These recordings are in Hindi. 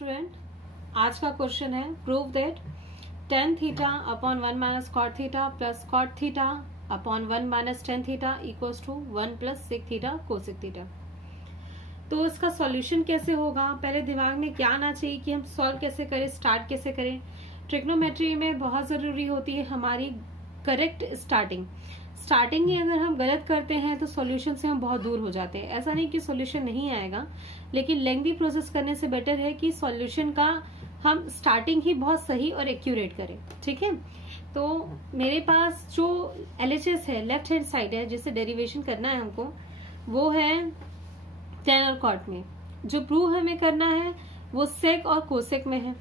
स्टूडेंट, आज का क्वेश्चन है prove that tan theta upon 1 minus cot theta plus cot theta upon 1 minus tan theta equals to 1 plus sec theta cosec theta. तो इसका सॉल्यूशन कैसे होगा, पहले दिमाग में क्या आना चाहिए कि हम सॉल्व कैसे करें, स्टार्ट कैसे करें। ट्रिग्नोमेट्री में बहुत ज़रूरी होती है हमारी करेक्ट स्टार्टिंग ही अगर हम गलत करते हैं तो सॉल्यूशन से हम बहुत दूर हो जाते हैं। ऐसा नहीं कि सॉल्यूशन नहीं आएगा, लेकिन लेंथी प्रोसेस करने से बेटर है कि सॉल्यूशन का हम स्टार्टिंग ही बहुत सही और एक्यूरेट करें। ठीक है, तो मेरे पास जो LHS है, लेफ्ट हैंड साइड है, जिसे डेरिवेशन करना है हमको, वो है tan और cot में। जो प्रूव हमें करना है वो सेक और कोसेक में है।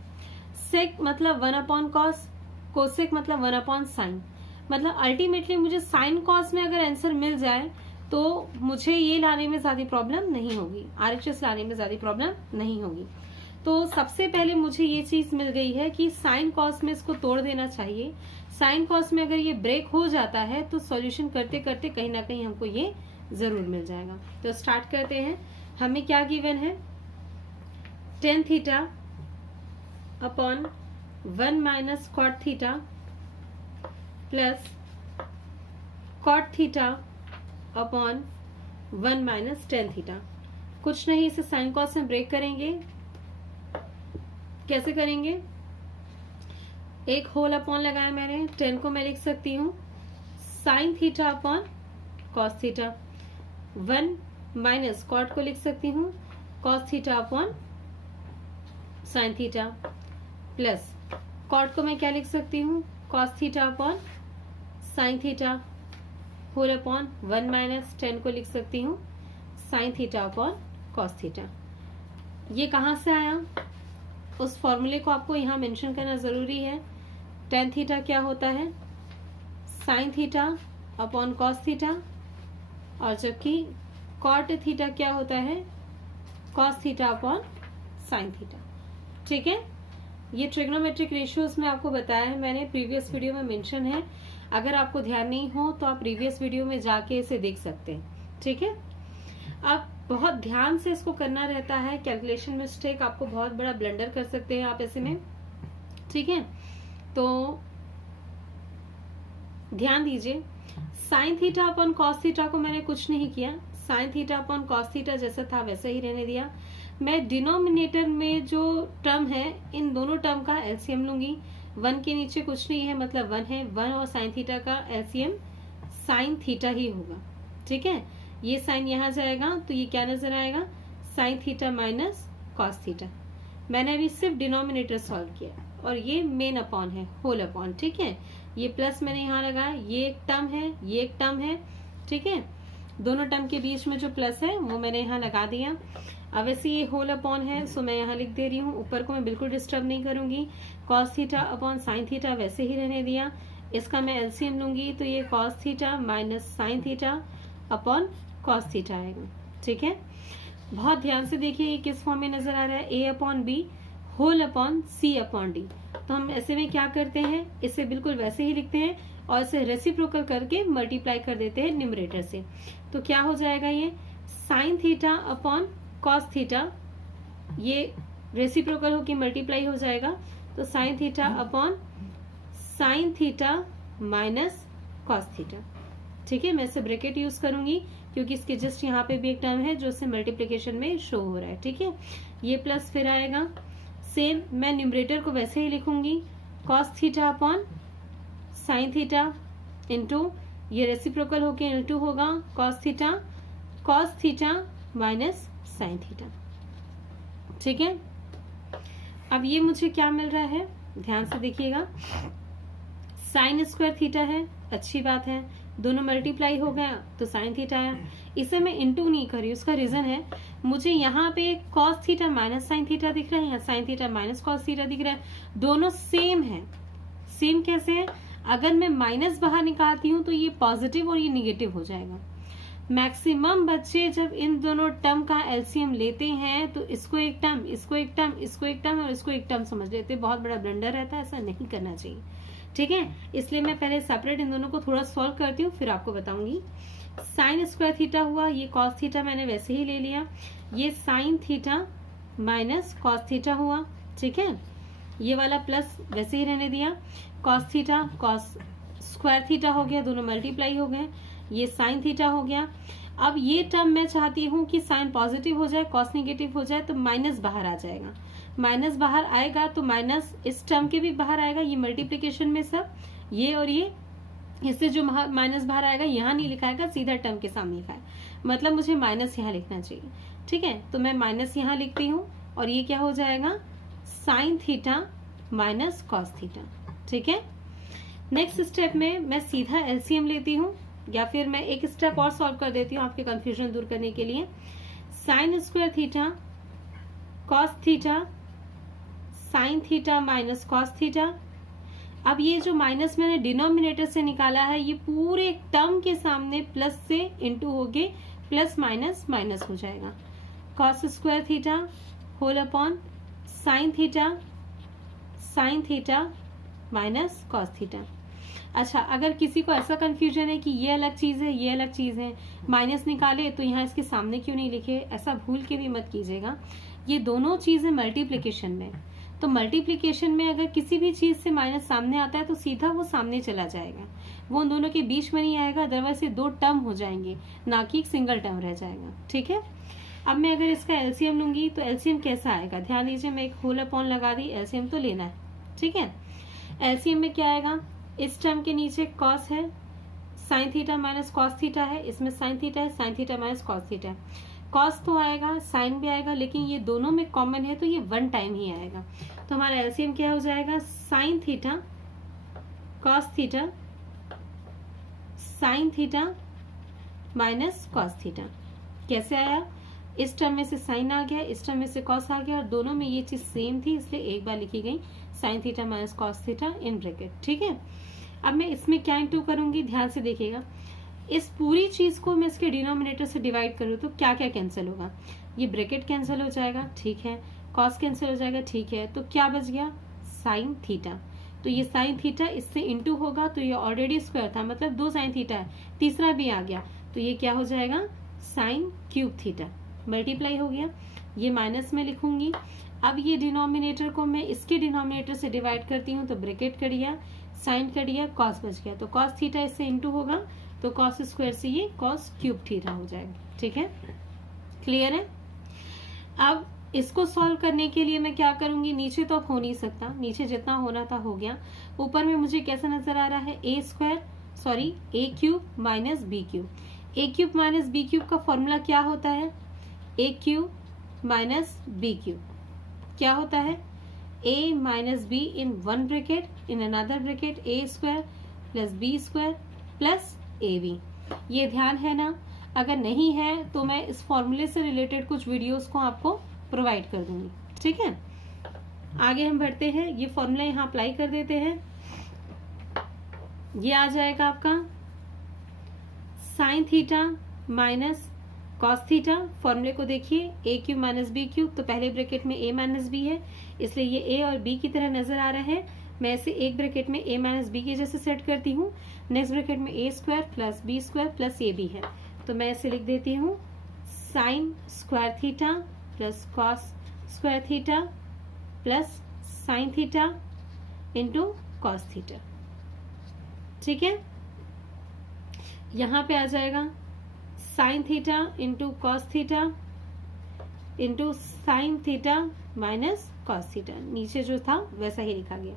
सेक मतलब 1 अपॉन कॉस, कोसेक मतलब 1 अपॉन साइन। मतलब अल्टीमेटली मुझे साइन कॉस में अगर आंसर मिल जाए तो मुझे ये लाने में ज्यादा प्रॉब्लम नहीं होगी, RHS लाने में ज्यादा प्रॉब्लम नहीं होगी। तो सबसे पहले मुझे ये चीज मिल गई है कि साइन कॉस में इसको तोड़ देना चाहिए। साइन कॉस में अगर ये ब्रेक हो जाता है तो सॉल्यूशन करते करते कहीं ना कहीं हमको ये जरूर मिल जाएगा। तो स्टार्ट करते हैं। हमें क्या गिवन है, tan theta upon 1 minus cot theta plus cot theta upon 1 minus tan theta. कुछ नहीं, इसे साइन कॉस में ब्रेक करेंगे। कैसे करेंगे, एक होल अपॉन लगाया मैंने, tan को मैं लिख सकती हूँ sine theta upon cos theta. 1 minus cot को लिख सकती हूँ cos theta upon sine theta plus cot को मैं क्या लिख सकती हूँ cos theta upon sine theta whole upon 1 minus tan को लिख सकती हूँ sine theta upon cos theta. ये कहाँ से आया, उस फॉर्मूले को आपको यहाँ मेंशन करना जरूरी है। tan थीटा क्या होता है, sign theta upon cos theta, और जबकि कॉट थीटा क्या होता है, cos theta upon sine theta. ठीक है, ये ट्रिग्नोमेट्रिक रेशियोज में आपको बताया है मैंने, प्रीवियस वीडियो में मेंशन है। अगर आपको ध्यान नहीं हो तो आप प्रीवियस वीडियो में जाके इसे देख सकते हैं। ठीक है, अब बहुत ध्यान से इसको करना रहता है, कैलकुलेशन मिस्टेक आपको बहुत बड़ा ब्लंडर कर सकते हैं आप ऐसे में। ठीक है, तो ध्यान दीजिए, sign theta upon cos theta को मैंने कुछ नहीं किया, sign theta upon cos theta जैसा था वैसे ही रहने दिया। मैं डिनोमिनेटर में जो टर्म है इन दोनों टर्म का एलसीएम लूंगी। 1 के नीचे कुछ नहीं है, मतलब 1 है, 1 और साइन थीटा का एलसीएम साइन थीटा ही होगा। ठीक है, ये साइन यहाँ जाएगा तो ये क्या नजर आएगा, sign theta minus cos theta. मैंने अभी सिर्फ डिनोमिनेटर सॉल्व किया और ये मेन अपॉन है, होल अपॉन। ठीक है, ये प्लस मैंने यहाँ लगाया, ये एक टर्म है, ये एक टर्म है। ठीक है, दोनों टर्म के बीच में जो प्लस है वो मैंने यहाँ लगा दिया। अब वैसे ये होल अपॉन है सो मैं यहाँ लिख दे रही हूँ, ऊपर को मैं बिल्कुल डिस्टर्ब नहीं करूंगी। Cos theta upon sine theta वैसे ही रहने दिया। इसका मैं एलसीएम लूंगी तो ये cos theta minus sign theta upon cos theta आएगा। ठीक है, बहुत ध्यान से देखिए ये किस फॉर्म में नजर आ रहा है, ए अपॉन बी होल अपॉन सी अपॉन डी। तो हम ऐसे में क्या करते हैं, इसे बिल्कुल वैसे ही लिखते हैं और इसे रेसिप्रोकल करके मल्टीप्लाई कर देते हैं न्यूमरेटर से। तो क्या हो जाएगा, ये sign theta upon cos theta, ये रेसिप्रोकल होके मल्टीप्लाई हो जाएगा तो sign theta upon sine theta minus cos theta. ठीक है, मैं इसे ब्रैकेट यूज करूंगी क्योंकि इसके जस्ट यहाँ पे भी एक टर्म है जो इससे मल्टीप्लिकेशन में शो हो रहा है। ठीक है, ये प्लस फिर आएगा, सेम मैं न्यूमरेटर को वैसे ही लिखूंगी cos theta upon sine theta into ये रेसिप्रोकल होके इंटू होगा cos theta minus sine theta. ठीक है, अब ये मुझे क्या मिल रहा है, ध्यान से देखिएगा, साइन स्क्वायर थीटा है, अच्छी बात है, दोनों मल्टीप्लाई हो गया तो साइन थीटा आया। इसे मैं इंटू नहीं करी, उसका रीजन है मुझे यहाँ पे cos theta minus sine theta दिख रहा है, यहाँ sign theta minus cos theta दिख रहा है, दोनों सेम है। सेम कैसे है, अगर मैं माइनस बाहर निकालती हूँ तो ये पॉजिटिव और ये निगेटिव हो जाएगा। मैक्सिमम बच्चे जब इन दोनों टर्म का एलसीएम लेते हैं तो इसको एक टर्म, इसको एक टर्म, इसको एक टर्म और इसको एक टर्म समझ लेते हैं। बहुत बड़ा ब्लंडर रहता है, ऐसा नहीं करना चाहिए। ठीक है, इसलिए मैं पहले सेपरेट इन दोनों को थोड़ा सॉल्व करती हूँ फिर आपको बताऊंगी। साइन स्क्वायर थीटा हुआ, ये कॉस थीटा मैंने वैसे ही ले लिया, ये sign theta minus cos theta हुआ, ठीक है। ये वाला प्लस वैसे ही रहने दिया, cos theta cos square theta हो गया, दोनों मल्टीप्लाई हो गए, ये साइन थीटा हो गया। अब ये टर्म मैं चाहती हूँ कि साइन पॉजिटिव हो जाए, कॉस नेगेटिव हो जाए, तो माइनस बाहर आ जाएगा। माइनस बाहर आएगा तो माइनस इस टर्म के भी बाहर आएगा, ये मल्टीप्लीकेशन में सब ये और ये, इससे जो माइनस बाहर आएगा यहाँ नहीं लिखा आएगा, सीधा टर्म के सामने लिखा है, मतलब मुझे माइनस यहाँ लिखना चाहिए, ठीक है। तो मैं माइनस यहाँ लिखती हूँ और ये क्या हो जाएगा, sine theta minus cos theta, ठीक है। नेक्स्ट स्टेप में मैं सीधा एलसीएम लेती हूँ, या फिर मैं एक स्टेप और सॉल्व कर देती हूँ आपके कंफ्यूजन दूर करने के लिए। Sign square theta cos theta sine theta minus cos theta. अब ये जो माइनस मैंने डिनोमिनेटर से निकाला है, ये पूरे टर्म के सामने प्लस से इंटू होके प्लस माइनस माइनस हो जाएगा। Cos square theta whole upon sine theta minus cos theta. अच्छा, अगर किसी को ऐसा कंफ्यूजन है कि ये अलग चीज है ये अलग चीज है, माइनस निकाले तो यहाँ इसके सामने क्यों नहीं लिखे, ऐसा भूल के भी मत कीजिएगा। ये दोनों चीजें मल्टीप्लीकेशन में, तो मल्टीप्लीकेशन में अगर किसी भी चीज से माइनस सामने आता है तो सीधा वो सामने चला जाएगा, वो उन दोनों के बीच में नहीं आएगा, अदरवाइज ये दो टर्म हो जाएंगे, ना कि एक सिंगल टर्म रह जाएगा, ठीक है। अब मैं अगर इसका एलसीएम लूंगी तो एलसीएम कैसा आएगा, ध्यान दीजिए, मैं एक होल अपॉन लगा दी, एलसीएम तो लेना है, ठीक है। एलसीएम में क्या आएगा, इस टर्म के नीचे कॉस है, sign theta minus cos theta है, इसमें साइन थीटा है, sign theta minus cos theta है। कॉस तो आएगा, साइन भी आएगा, लेकिन ये दोनों में कॉमन है तो ये वन टाइम ही आएगा। तो हमारा एलसीएम क्या हो जाएगा, sine theta cos theta sine theta minus cos theta. कैसे आया, इस टर्म में से साइन आ गया, इस टर्म में से कॉस आ गया, और दोनों में ये चीज सेम थी इसलिए एक बार लिखी गई sign theta minus cos theta in bracket, ठीक है। अब मैं इसमें क्या इंटू करूंगी, ध्यान से देखिएगा, इस पूरी चीज को मैं इसके डिनोमिनेटर से डिवाइड करूँ तो क्या क्या कैंसिल होगा, ये ब्रैकेट कैंसिल हो जाएगा, ठीक है, कॉस कैंसिल हो जाएगा, ठीक है, तो क्या बच गया, साइन थीटा। तो ये साइन थीटा इससे इंटू होगा तो ये ऑलरेडी स्क्वायर था, मतलब दो साइन थीटा है, तीसरा भी आ गया तो ये क्या हो जाएगा, साइन क्यूब थीटा, मल्टीप्लाई हो गया, ये माइनस में लिखूंगी। अब ये डिनोमिनेटर को मैं इसके डिनोमिनेटर से डिवाइड करती हूँ तो ब्रैकेट कट गया, साइन कट गया, कॉस बच गया, तो कॉस थीटा इससे इंटू होगा तो कॉस स्क्वायर से ये कॉस क्यूब थीटा हो जाएगा, ठीक है, क्लियर है। अब इसको सॉल्व करने के लिए मैं क्या करूंगी, नीचे तो अब हो नहीं सकता, नीचे जितना होना था हो गया, ऊपर में मुझे कैसा नजर आ रहा है, A cube minus B cube. A cube minus B cube का फॉर्मूला क्या होता है, A cube minus B cube क्या होता है, a minus B in one bracket in another bracket A square plus B square plus A B. ये ध्यान है ना, अगर नहीं है तो मैं इस फॉर्मूले से रिलेटेड कुछ वीडियोस को आपको प्रोवाइड कर दूंगी, ठीक है। आगे हम बढ़ते हैं, ये फॉर्मूला यहाँ अप्लाई कर देते हैं, ये आ जाएगा आपका sign theta minus cos theta. फॉर्मूले को देखिए, ए क्यूब माइनस बी क्यूब, तो पहले ब्रैकेट में ए माइनस बी है इसलिए ये ए और बी की तरह नजर आ रहा है, मैं इसे एक ब्रैकेट में ए माइनस बी के जैसे सेट करती हूँ, नेक्स्ट ब्रैकेट में A square plus B square plus A B है, तो मैं इसे लिख देती हूँ sine square theta plus cos square theta plus sine theta into cos theta, ठीक है। यहाँ पे आ जाएगा sine theta into cos theta into sine theta minus cos theta, नीचे जो था वैसा ही लिखा गया।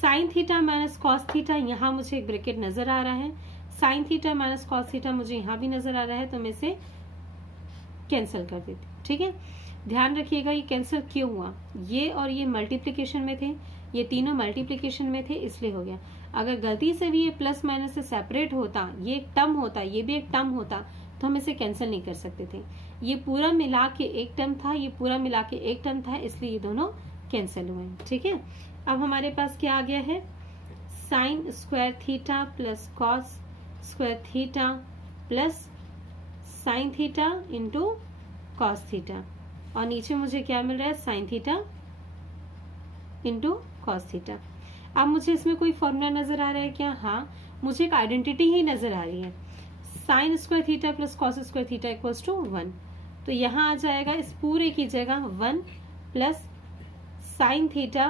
Sine theta minus cos theta, यहाँ मुझे एक ब्रैकेट नजर आ रहा है, sign theta minus cos theta मुझे यहाँ भी नजर आ रहा है, तो मैं इसे कैंसिल कर देती, ठीक है। ध्यान रखिएगा ये कैंसिल क्यों हुआ, ये और ये मल्टीप्लीकेशन में थे, ये तीनों मल्टीप्लीकेशन में थे इसलिए हो गया। अगर गलती से भी ये प्लस माइनस से सेपरेट होता, ये एक टर्म होता, ये भी एक टर्म होता, तो हम इसे कैंसिल नहीं कर सकते थे। ये पूरा मिला के एक टर्म था, ये पूरा मिला के एक टर्म था, इसलिए ये दोनों कैंसिल हुए, ठीक है। अब हमारे पास क्या आ गया है, sine square theta plus cos square theta plus sine theta into cos theta, और नीचे मुझे क्या मिल रहा है, sign theta into cos theta. अब मुझे इसमें कोई फॉर्मूला नजर आ रहा है क्या, हाँ, मुझे एक आइडेंटिटी ही नजर आ रही है, sine square theta plus cos square theta equals to 1, तो यहाँ आ जाएगा इस पूरे की जगह 1 plus sine theta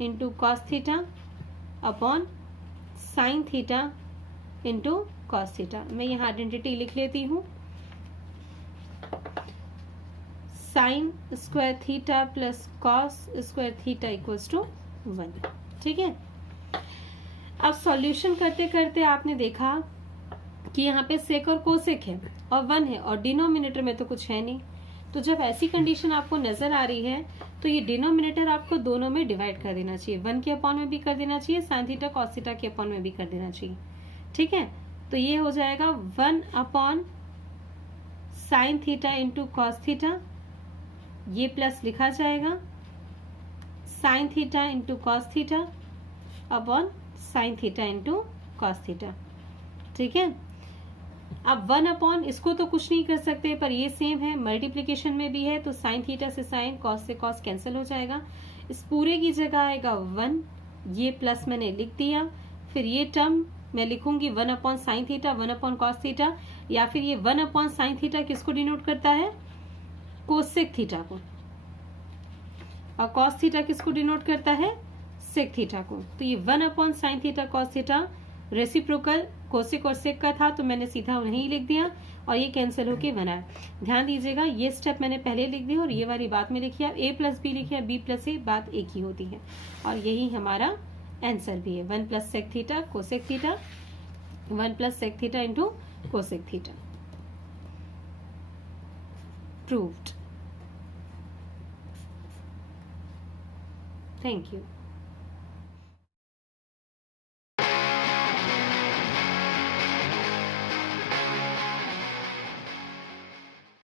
into cos theta upon sine theta into cos theta. मैं यहाँ आइडेंटिटी लिख लेती हूँ, sine square theta plus cos square theta equals to 1। ठीक है, अब सॉल्यूशन करते करते आपने देखा कि यहाँ पे सेक और कोसेक है और 1 है और डिनोमिनेटर में तो कुछ है नहीं। तो जब ऐसी कंडीशन आपको नजर आ रही है तो ये डिनोमिनेटर आपको दोनों में डिवाइड कर देना चाहिए, 1 के अपॉन में भी कर देना चाहिए, साइन थीटा कॉस थीटा के अपॉन में भी कर देना चाहिए। ठीक है, तो ये हो जाएगा 1 upon sine theta into cos theta, ये प्लस लिखा जाएगा sine theta into cos theta upon sine theta into cos theta. ठीक है, अब 1 अपॉन इसको तो कुछ नहीं कर सकते, पर ये सेम है, मल्टीप्लीकेशन में भी है, तो साइन थीटा से साइन, कॉस से कॉस कैंसिल हो जाएगा। इस पूरे की जगह आएगा 1, ये प्लस मैंने लिख दिया। फिर ये टर्म मैं लिखूंगी 1 upon sine theta 1 upon cos theta, या फिर ये 1 अपॉन साइन थीटा किसको डिनोट करता है, कोसेक थीटा को, और कॉस थीटा किसको डिनोट करता है, सेक थीटा को। तो ये 1 upon sine theta cos theta reciprocal cosec और सेक का था, तो मैंने सीधा वहीं लिख दिया और ये कैंसिल होके बना। ध्यान दीजिएगा, ये स्टेप मैंने पहले लिख दिया और ये वाली बात में लिखी। अब a प्लस बी लिखिए, b प्लस ए, बात एक ही होती है और यही हमारा आंसर भी है। 1 plus sec theta cosec theta, 1 plus sec theta into cosec theta, proved. Thank you.